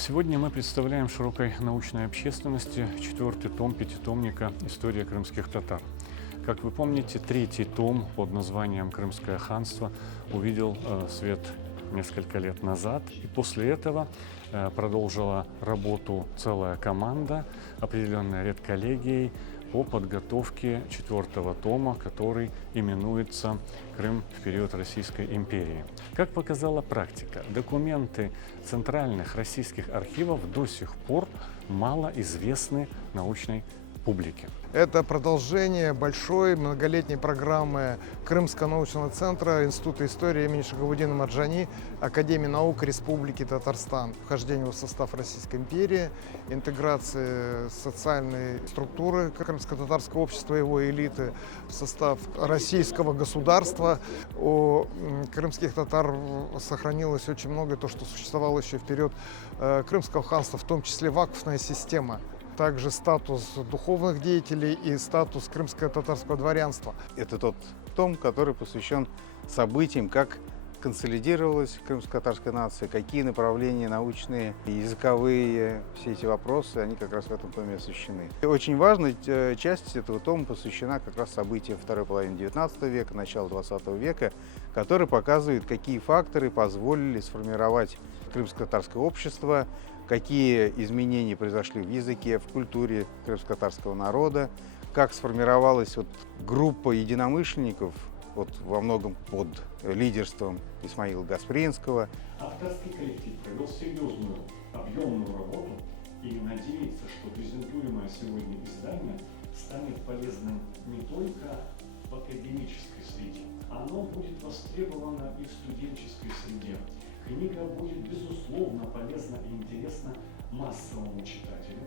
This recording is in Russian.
Сегодня мы представляем широкой научной общественности четвертый том пятитомника «История крымских татар». Как вы помните, третий том под названием «Крымское ханство» увидел свет несколько лет назад, и после этого продолжила работу целая команда, определенная редколлегией, по подготовке четвертого тома, который именуется «Крым в период Российской империи». Как показала практика, документы центральных российских архивов до сих пор мало известны научной публике. Это продолжение большой многолетней программы Крымского научного центра Института истории имени Шагабуддина Марджани, Академии наук Республики Татарстан, вхождение в состав Российской империи, интеграция социальной структуры крымско-татарского общества и его элиты в состав российского государства. У крымских татар сохранилось очень многое, то, что существовало еще в период Крымского ханства, в том числе вакфная система. Также статус духовных деятелей и статус крымско-татарского дворянства. Это тот том, который посвящен событиям, как консолидировалась крымско-татарская нация, какие направления научные и языковые, все эти вопросы, они как раз в этом томе освещены. И очень важная часть этого тома посвящена как раз событиям второй половины XIX века, начала XX века, которые показывают, какие факторы позволили сформировать крымско-татарское общество, какие изменения произошли в языке, в культуре крымско-татарского народа, как сформировалась группа единомышленников, во многом под лидерством Исмаила Гаспринского. Авторский коллектив провел серьезную, объемную работу и надеется, что презентуемое сегодня издание станет полезным не только в академической среде, оно будет востребовано и в студенческой среде. Книга будет, безусловно, полезна и интересна массовому читателю,